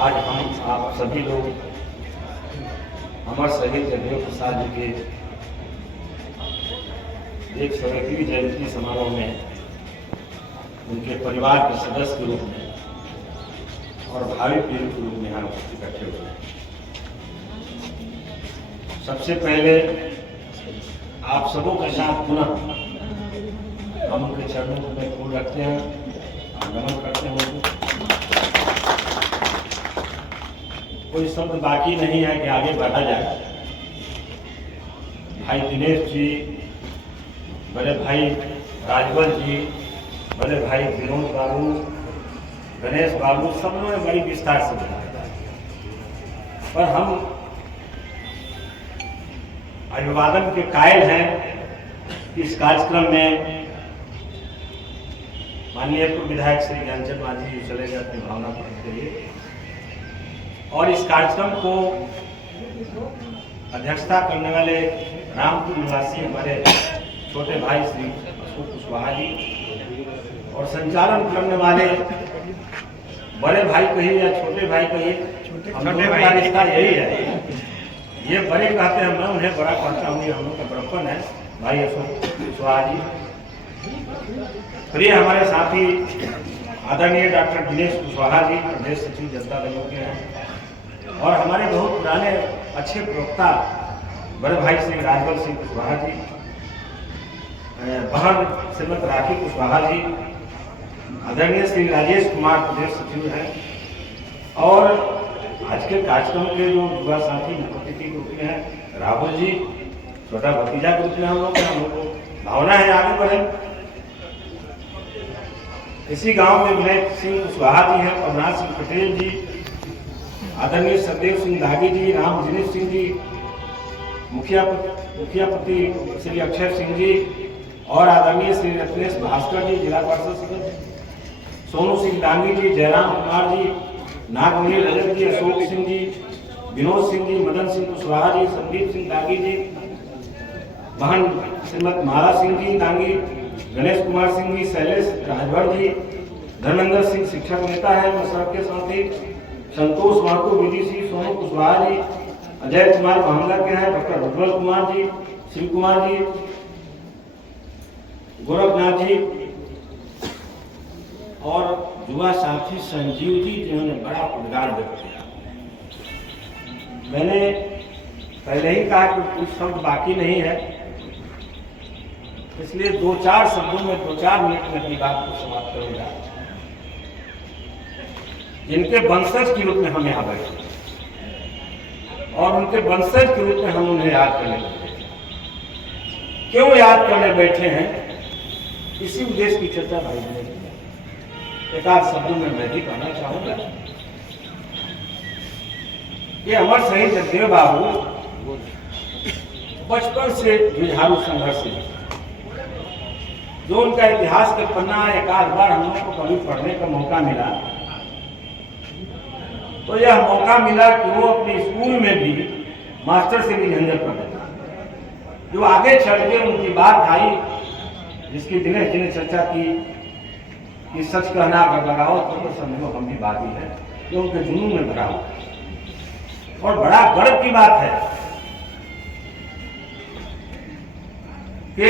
आज हम आप सभी लोग अमर शहीद जगदेव प्रसाद जी के 101वीं जयंती समारोह में उनके परिवार के सदस्य के रूप में और भावी पीढ़ी के रूप में यहाँ इकट्ठे हुए हैं। सबसे पहले आप सबों के साथ पुनः हम उनके चरणों में फूल रखते हैं और नमन करते हैं। कोई शब्द बाकी नहीं है कि आगे बढ़ा जाए। भाई दिनेश जी, बड़े भाई राजवल जी, बड़े भाई विनोद बाबू, गणेश बाबू, सब लोगों ने बड़ी विस्तार से बताया, पर हम अभिवादन के कायल हैं। इस कार्यक्रम में माननीय पूर्व विधायक श्री ज्ञानचंद मांझी जी चले गए अपनी भावना प्रकट के लिए, और इस कार्यक्रम को अध्यक्षता करने वाले रामपुर निवासी हमारे छोटे भाई श्री अशोक कुशवाहा जी, और संचालन करने वाले बड़े भाई कहिए या छोटे भाई कहिए, हम लोगों का रिश्ता यही है। ये बड़े कहते हैं, मैं उन्हें बड़ा कहता हूँ, ये हम लोग का बड़प्पन है। भाई अशोक कुशवाहा जी, प्रिय हमारे साथी आदरणीय डॉक्टर दिनेश कुशवाहा जी, प्रदेश सचिव जनता दल के हैं, और हमारे बहुत पुराने अच्छे प्रवक्ता बड़े भाई श्री राजवल सिंह कुशवाहा जी, बहन श्रीमती राखी कुशवाहा जी, आदरणीय श्री राजेश कुमार प्रदेश सचिव हैं, और आज के कार्यक्रम के जो युवा साथी मुख्य अतिथि के रूप में हैं राहुल जी, छोटा भतीजा के रूप में हम लोग भावना है आगे बढ़े। इसी गांव में विनय सिंह कुशवाहा जी हैं, अविनाश सिंह पटेल जी, आदरणीय सतदेव सिंह दागी जी, राम जिनेश सिंह जी, मुखियापति श्री अक्षय सिंह जी, और आदरणीय श्री रत्नेश भास्कर जी, जिला पार्षद सदस्य, सोनू सिंह डांगी जी, जयराम कुमार जी, नागमणि रजत जी, अशोक सिंह जी, विनोद सिंह जी, मदन सिंह कुशवाहा जी, संदीप सिंह दागी जी, बहन श्रीमती माला सिंह जी दांगी, गणेश कुमार सिंह जी, शैलेश राजभर जी, धर्मेंद्र सिंह शिक्षक नेता है जो सबके साथी, संतोष महतो विदिशी, सोनू कुशवाहा जी, अजय कुमार महंगा के हैं, डॉक्टर उज्ज्वल कुमार जी, शिव कुमार जी, गोरखनाथ जी, और युवा साथी संजीव जी, जिन्होंने बड़ा उद्गार व्यक्त किया। मैंने पहले ही कहा कि कुछ शब्द बाकी नहीं है, इसलिए 2-4 शब्दों में 2-4 मिनट में अपनी बात को समाप्त करूंगा। जिनके वंशज के रूप में हम यहाँ बैठे और उनके वंशज के रूप में हम उन्हें याद करने बैठे। क्यों याद करने बैठे हैं, इसी उद्देश्य की चर्चा भाई ने एक आध शब्दों में मैं भी कहना चाहूंगा। ये अमर शहीद जगदेव बाबू बचपन से जुझारू संघर्ष है। जो उनका इतिहास के पन्ना एक आध बार हम लोग को कभी पढ़ने का मौका मिला, तो यह मौका मिला कि वो अपने स्कूल में भी मास्टर से भी झंझट कर देता। जो आगे चल के उनकी बात आई, जिसकी दिनेश जी ने चर्चा की कि सच कहना अगर बगावत हो तो समझो हम भी बागी हैं, जो उनके जुनून में भरा हुआ। और बड़ा गर्व की बात है कि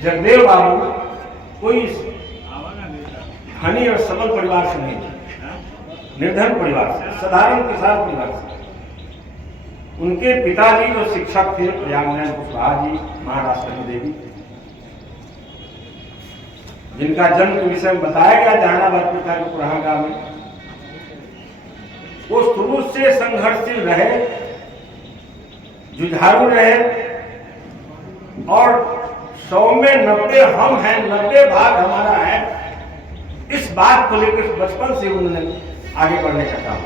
जगदेव बाबू कोई धनी और सबल परिवार से नहीं, निर्धन परिवार से, साधारण किसान परिवार से। उनके पिताजी जो शिक्षक थे प्रयागराज कुशवाहा जी, महाराष्ट्र की देवी, जिनका जन्म के विषय में बताया गया जहानाबाद पिता के पुराना गांव में, वो शुरू से संघर्षशील रहे, जुझारू रहे, और 100 में 90 हम हैं, 90 भाग हमारा है। इस बात को लेकर बचपन से उन्होंने आगे बढ़ने का काम।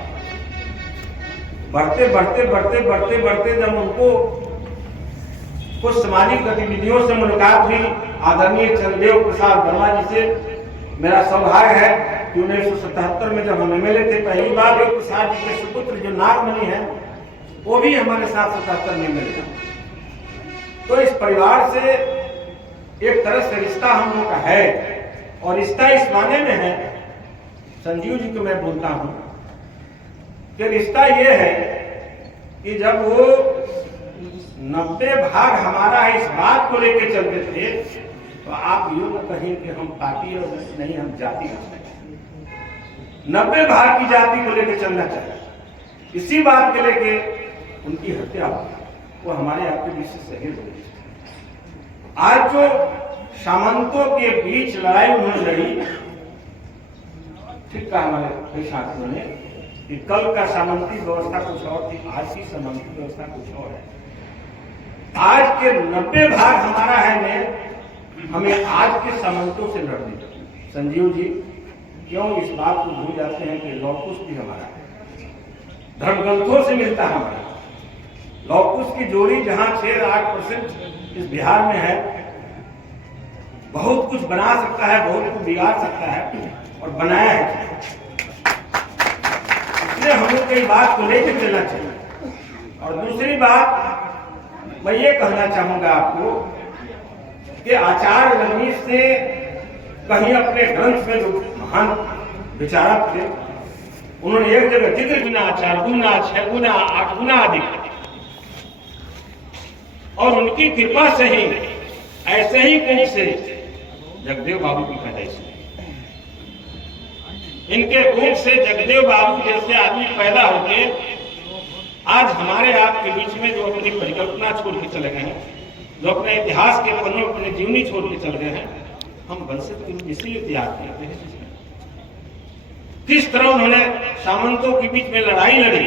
बढ़ते बढ़ते बढ़ते बढ़ते बढ़ते जब उनको कुछ सामाजिक गतिविधियों से मुलाकात हुई, आदरणीय चंद्रदेव प्रसाद वर्मा जी से मेरा सौभाग्य है कि 1977 में जब हम एमएलए थे, पहली बार देव प्रसाद जी के सुपुत्र जो नागमणि है, वो भी हमारे साथ 77 में एमएलए। तो इस परिवार से एक तरह से रिश्ता हम लोग का है, और रिश्ता इस माने में है, संजीव जी को मैं बोलता हूं कि रिश्ता ये है कि जब वो 90 भाग हमारा इस बात को लेकर चलते थे, तो आप यूं न कहें कि हम पार्टी और नहीं, हम जाति का 90 भाग की जाति को लेकर चलना चाहिए। इसी बात के लेके उनकी हत्या हुई, वो हमारे आपके बीच से शहीद हो गई। आज जो सामंतों के बीच लड़ाई उन्होंने लड़ी, ठीक कहा हमारे कई साथियों ने कि कल का सामंती व्यवस्था कुछ और थी, आज की सामंती व्यवस्था कुछ और है। आज के 90 भाग हमारा है में हमें आज के सामंतों से लड़ने। संजीव जी क्यों इस बात को भूल जाते हैं कि लौकुश भी हमारा है, धर्मग्रंथों से मिलता है हमारा। लौकुश की जोड़ी जहां 6-8% इस बिहार में है, बहुत कुछ बना सकता है, बहुत कुछ बिगाड़ सकता है और बनाया है। इसलिए हम लोग कई बात को लेकर चलना चाहिए। और दूसरी बात मैं ये कहना चाहूंगा आपको कि आचार्य रजनीश ने कहीं अपने ग्रंथ में जो महान विचारक थे, उन्होंने एक जगह जिक्र गुना 4 गुना 6 गुना 8 गुना अधिक, और उनकी कृपा से ही ऐसे ही कहीं से जगदेव बाबू की पैदाइश हुई। इनके कोख से जगदेव बाबू जैसे आदमी पैदा होके आज हमारे आपके बीच में जो अपनी परिकल्पना छोड़ के चले गए हैं, जो अपने इतिहास के पन्नों अपने जीवनी छोड़ के चल गए हैं, हम वंशित इसलिए तैयार करते हैं। किस तरह उन्होंने सामंतों के बीच में लड़ाई लड़ी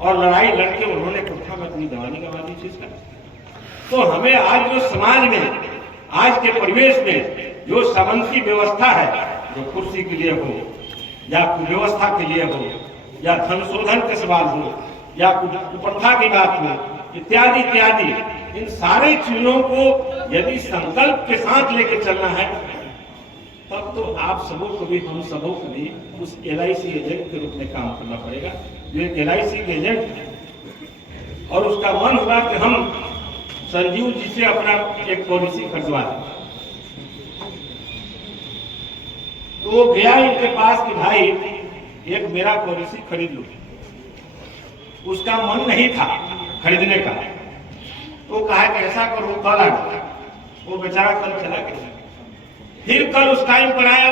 और लड़ाई लड़के उन्होंने कुत्था में अपनी दवानी गंवा दी चीज का। तो हमें आज जो समाज में, आज के परिवेश में जो सामंती व्यवस्था है, जो कुर्सी के लिए हो या कुव्यवस्था के लिए हो या धन शोधन के सवाल हो या कुप्रथा की बात हो, इत्यादि इत्यादि, इन सारे चीजों को यदि संकल्प के साथ लेके चलना है, तब तो आप सबों को भी, हम सबों को भी उस LIC एजेंट के रूप में काम करना पड़ेगा, जो एक LIC के एजेंट है। और उसका मन होगा कि हम संजीव जी से अपना एक पॉलिसी खरीदवा दें। तो वो गया इनके पास कि भाई एक मेरा पॉलिसी खरीद लो। उसका मन नहीं था खरीदने का, तो कहा कि ऐसा करो कल आ गया। वो बेचारा कल चला गया। फिर कल उस टाइम पर आया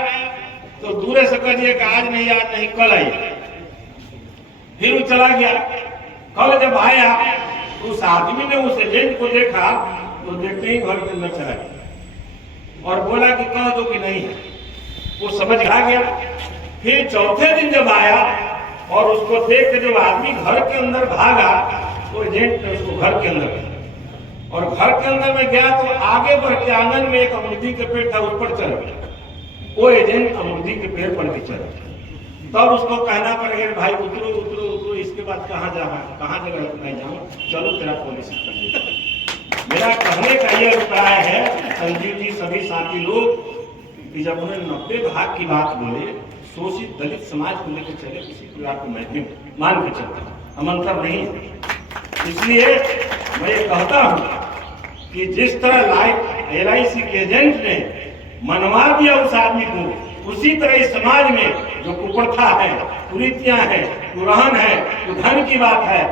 तो दूर से कह दिया कि आज नहीं कल आइए। फिर वो चला गया। कल जब आया तो उस आदमी ने उस एजेंट को देखा तो देखते ही घर के अंदर चला गया और बोला कि कह दो कि नहीं है। वो समझ आ गया। फिर चौथे दिन जब आया और उसको देख के जब आदमी घर के अंदर भागा तो एजेंट ने उसको घर के अंदर, और घर के अंदर में गया तो आगे बढ़ के आंगन में एक अमरूदी के पेड़ था, उस पर चढ़ गया। वो एजेंट अमरूदी के पेड़ पर भी चढ़ गया। तब उसको कहना पड़ेगा भाई उतरो उतरो उतरो, इसके बाद कहाँ जगह नहीं जाऊँ, चलो तेरा पॉलिसी कर देता। मेरा कहने का यह अभिप्राय है संजीव जी, सभी साथी लोग, कि जब उन्होंने 90 भाग की बात बोले, शोषित दलित समाज को लेकर चले, किसी प्रकार को मैं भी मान के चलता हूँ, हम अंतर नहीं है। इसलिए मैं ये कहता हूँ कि जिस तरह LIC के एजेंट ने मनवा दिया उस आदमी को, उसी तरह इस समाज में जो कुप्रथा है, कुरीतियां है, कुरहन है, धन की बात है,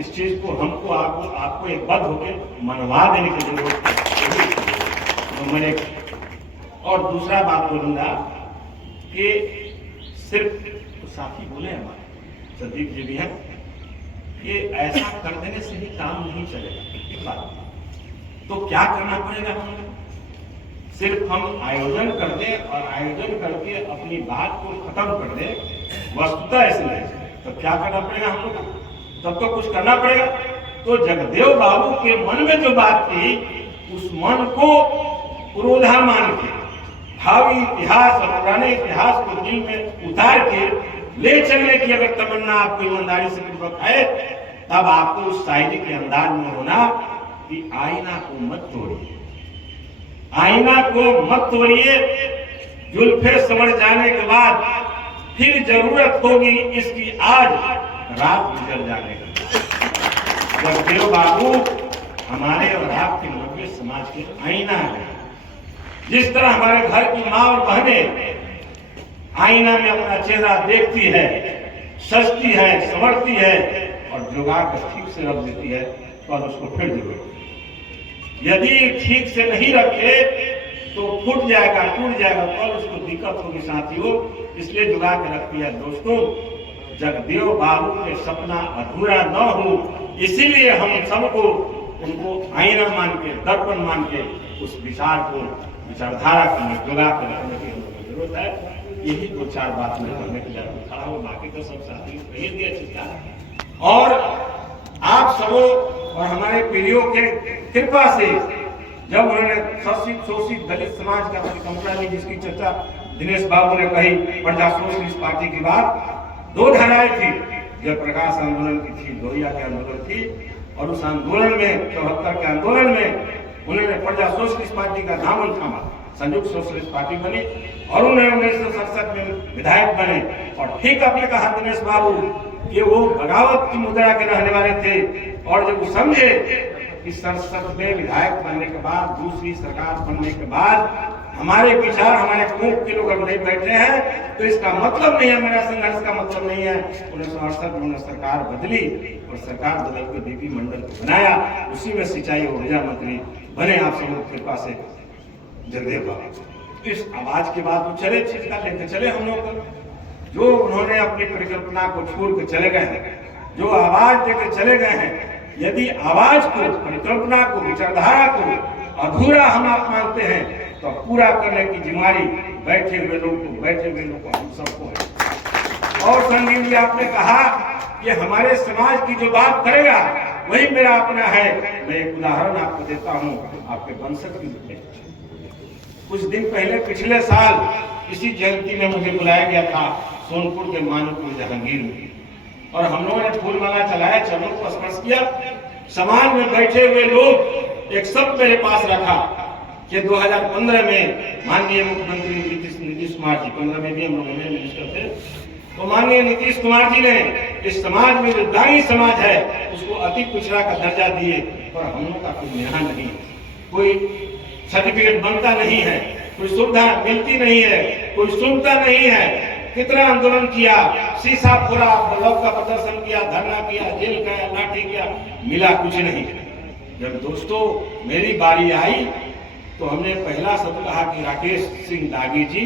इस चीज को हमको आपको एक बद्ध होकर मनवा देने की जरूरत है। तो मैंने और दूसरा बात बोलूंगा कि सिर्फ तो साथी बोले हमारे संदीप जी भी हैं कि ऐसा कर देने से ही काम नहीं चलेगा। तो क्या करना पड़ेगा? सिर्फ हम आयोजन कर दें और आयोजन करके अपनी बात को खत्म कर दें, वस्तुतः ऐसे नहीं। तो क्या करना पड़ेगा हमको? तब तो कुछ करना पड़ेगा। तो जगदेव बाबू के मन में जो बात थी, उस मन को पुरोधा मान के, भावी इतिहास और पुराने इतिहास को दिल में उतार के ले चलने की अगर तमन्ना आपको ईमानदारी से पूर्वक है, तब आपको उस शायरी के अंदाज में होना कि आईना को मत तोड़िए, आईना को मत तोड़िए, जुल्फे समझ जाने के बाद फिर जरूरत होगी इसकी आज रात गुजर जाने का। जगदेव बाबू हमारे और आपके 90 समाज के आईना है। जिस तरह हमारे घर की माँ और बहनें आईना में अपना चेहरा देखती है, सजती है, संवरती है और जुगा कर ठीक से रख देती है तो उसको फिर जरूरत। यदि ठीक से नहीं रखे तो फूट जाएगा, टूट जाएगा, कल उसको दिक्कत होगी साथियों। इसलिए जुगा के रखती है। दोस्तों, जगदेव बाबू के सपना अधूरा न हो, इसीलिए हम सबको उनको आईना मान के, दर्पण मान के उस विचार को, विचारधारा को जुगा के रखने की हमको जरूरत है। यही दो चार बात मैं करने के लिए खड़ा हूँ, बाकी तो सब साथी कही दिया चुका। और आप सबों और हमारे पीढ़ियों के कृपा से जब उन्होंने शोषित शोषित दलित समाज का परिकल्पना ली, जिसकी चर्चा दिनेश बाबू ने कही, प्रजा सोशलिस्ट पार्टी की बात, दो धाराएं थी, जयप्रकाश आंदोलन की थी, लोहिया के आंदोलन थी, और उस आंदोलन में 74 के आंदोलन में उन्होंने प्रजा सोशलिस्ट पार्टी का दामन थामा, संयुक्त सोशलिस्ट पार्टी बनी और उन्हें 1967 में विधायक बने। और ठीक आपने कहा दिनेश बाबू कि वो बगावत की मुद्रा के रहने वाले थे, और जब वो समझे कि संसद में विधायक बनने के बाद, दूसरी सरकार बनने के बाद हमारे विचार, हमारे खूब के लोग अगर नहीं बैठे हैं तो इसका मतलब नहीं है, मेरा संघर्ष का मतलब नहीं है। 1968 में उन्होंने सरकार बदली और सरकार बदल के बीपी मंडल को बनाया, उसी में सिंचाई और ऊर्जा मंत्री बने आप सब लोग कृपा से जगदेव बाबू। इस आवाज के बाद वो चले, चीज का लेकर चले हम लोग, जो उन्होंने अपनी परिकल्पना को छोड़ के चले गए हैं, जो आवाज देकर चले गए हैं, यदि आवाज को, परिकल्पना को, विचारधारा को अधूरा हम आप मानते हैं तो पूरा करने की जिम्मेदारी बैठे हुए लोग को हम सबको है। और संजीव जी आपने कहा कि हमारे समाज की जो बात करेगा वही मेरा अपना है। मैं एक उदाहरण आपको देता हूँ आपके वंशज के रूप में। कुछ दिन पहले पिछले साल इसी जयंती में मुझे बुलाया गया था सोनपुर के मानपुर जहांगीर में, और हम लोगों ने फूलमाला चलाया, चरणों को स्पर्श किया। समाज में बैठे हुए लोग एक शब्द मेरे पास रखा कि 2015 में माननीय मुख्यमंत्री नीतीश कुमार जी, 15 में भी हम लोग मिनिस्टर थे, तो माननीय नीतीश कुमार जी ने इस समाज में जो दाई समाज है उसको अति पिछड़ा का दर्जा दिए, पर हम लोग का कोई न्याय नहीं, कोई सर्टिफिकेट बनता नहीं है, कोई सुविधा मिलती नहीं है, कोई सुनता नहीं है। कितना आंदोलन किया, शीशा फोड़ा, ब्लॉक का प्रदर्शन किया, धरना किया, जेल गया, लाठी किया, मिला कुछ नहीं। जब दोस्तों मेरी बारी आई तो हमने पहला शब्द कहा कि राकेश सिंह दागी जी,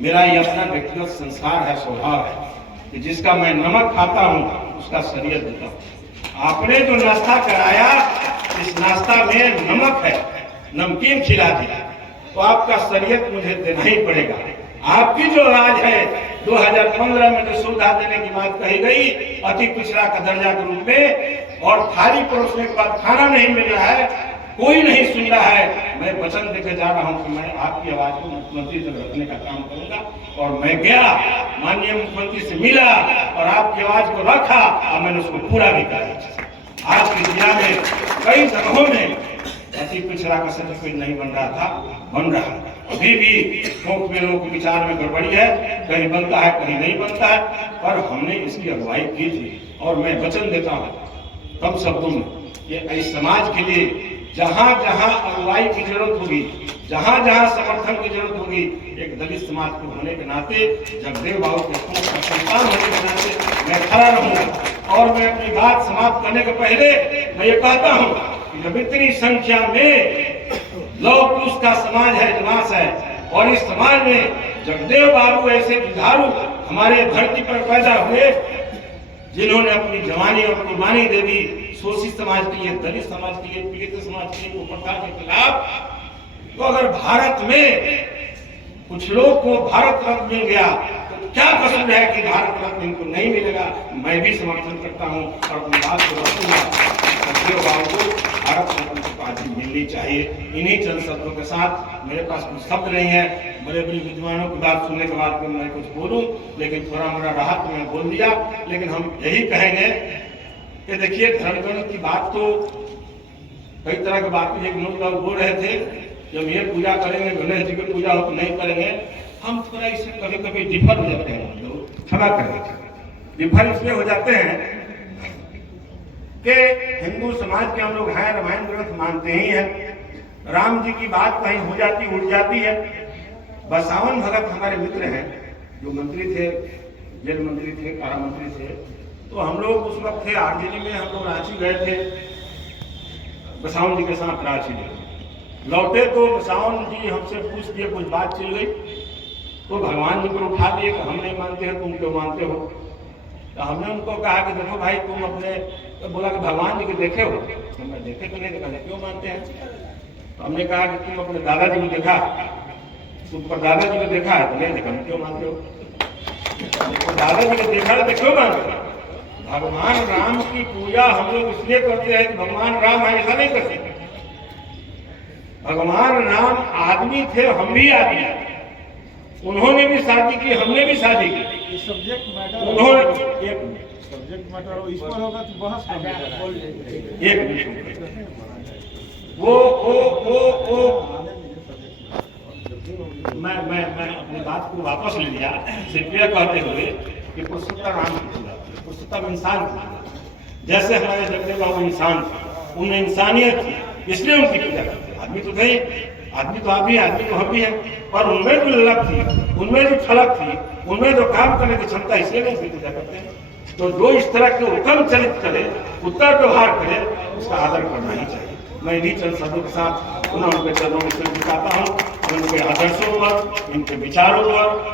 मेरा ये अपना व्यक्तिगत संस्कार है, स्वभाव है कि जिसका मैं नमक खाता हूँ उसका शरीयत देता हूँ। आपने जो नाश्ता कराया, इस नाश्ता में नमक है, नमकीन खिला दिया, तो आपका शरीयत मुझे देना ही पड़ेगा। आपकी जो आवाज है 2015 में जो सुविधा देने की बात कही गई, अति पिछड़ा का दर्जा के रूप में, और थाली परोसने के बाद खाना नहीं मिल रहा है, कोई नहीं सुन रहा है, मैं वचन देकर जा रहा हूं कि मैं आपकी आवाज को मुख्यमंत्री तक रखने का काम करूंगा। और मैं गया, माननीय मुख्यमंत्री से मिला और आपकी आवाज को रखा और मैंने उसको पूरा भी किया। आज के जिला में कई जगहों में अति पिछड़ा का सर्टिफिकेट नहीं बन रहा था, बन रहा है। अभी भी ठोक में लोगों के विचार में गड़बड़ी है, कहीं बनता है कहीं नहीं बनता है, पर हमने इसकी अगुवाई की थी। और मैं वचन देता हूँ कम शब्दों में कि इस समाज के लिए जहां जहां अगुवाई की जरूरत होगी, जहां जहां समर्थन की जरूरत होगी, एक दलित समाज के होने के नाते, जगदेव बाबू के संतान होने के नाते मैं खड़ा रहूंगा। और मैं अपनी बात समाप्त करने के पहले मैं ये कहता हूँ कि जब इतनी संख्या में लौह पुरुष का समाज है, जमात है, और इस समाज में जगदेव बाबू ऐसे जुझारू हमारे धरती पर पैदा हुए जिन्होंने अपनी जवानी और कुर्बानी दे दी शोषित समाज के लिए, दलित समाज के लिए, पीड़ित समाज के लिए, कुप्रथा के खिलाफ। तो अगर भारत में कुछ लोग को भारत रत्न मिल गया तो क्या कसूर है कि भारत रत्न इनको नहीं मिलेगा। मैं भी समर्थन करता हूँ और अपनी बात को रखूंगा, जगदेव बाबू को भारत रत्न की उपाधि मिलनी चाहिए। इन्हीं चंद शब्दों के साथ, मेरे पास कुछ शब्द नहीं है, बड़े बड़े विद्वानों की बात सुनने के बाद मैं कुछ बोलूं, लेकिन थोड़ा मोड़ा रहा तो मैं बोल दिया। लेकिन हम यही कहेंगे कि देखिए, धर्मगण की बात तो कई तरह की बातें एक लोग बोल रहे थे, जब ये पूजा करेंगे, गणेश जी की पूजा हो तो नहीं करेंगे। हम थोड़ा इससे कभी कभी डिफर हो जाते हैं, लोग क्षमा करेंगे। डिफर इसलिए हो जाते हैं कि हिंदू समाज के हम लोग हैं, रामायण ग्रंथ मानते ही हैं, राम जी की बात कहीं हो जाती उड़ जाती है। बसावन भगत हमारे मित्र हैं जो मंत्री थे जेल मंत्री थे, कारा मंत्री थे। तो हम लोग उस वक्त थे आरजेडी में, हम लोग रांची गए थे बसावन जी के साथ रांची में। लौटे तो बसावन जी हमसे पूछ दिए, कुछ बात चल गई तो भगवान जी को उठा दिए कि हम नहीं मानते हैं, तुम क्यों मानते हो। तो हमने उनको कहा कि देखो भाई तुम अपने, तो बोला कि भगवान जी को देखे हो। हमने देखे तो नहीं, देखा क्यों मानते हैं। तो हमने कहा कि तुम अपने दादाजी को देखा, तुम पर दादाजी को देखा है तो नहीं देखा, क्यों मानते हो। तो दादाजी को देखा तो क्यों मानते हो। भगवान राम की पूजा हम लोग इसलिए करते हैं कि भगवान राम है, ऐसा नहीं करते। भगवान राम आदमी थे, हम भी आदमी हैं। उन्होंने भी शादी की, हमने भी शादी की। सब्जेक्ट मैटर, उन्होंने सब्जेक्ट मैटर इस पर होगा तो बहस कर मैं अपनी बात को वापस ले लिया, सिर्फ यह कहते हुए कि पुरुषोत्तम राम की पूजा, पुरुषोत्तम इंसान की, जैसे हमारे जगदेव बाबू इंसान थे, उनमें इंसानियत थी, इसलिए उनकी पूजा करते। आदमी तो थे, आदमी तो आप भी, आदमी तो हम भी हैं, पर उनमें जो ललक थी, उनमें जो छलक थी, उनमें जो काम करने की क्षमता, इसलिए उनकी पूजा करते हैं। तो जो इस तरह के उत्तम चरित्र करे, उत्तर व्यवहार करे, उसका आदर करना ही चाहिए। मैं इन्हीं चंद शब्दों के साथ पुनः उनके चरणों में सिर झुकाता हूँ, उनके आदर्शों पर, इनके विचारों पर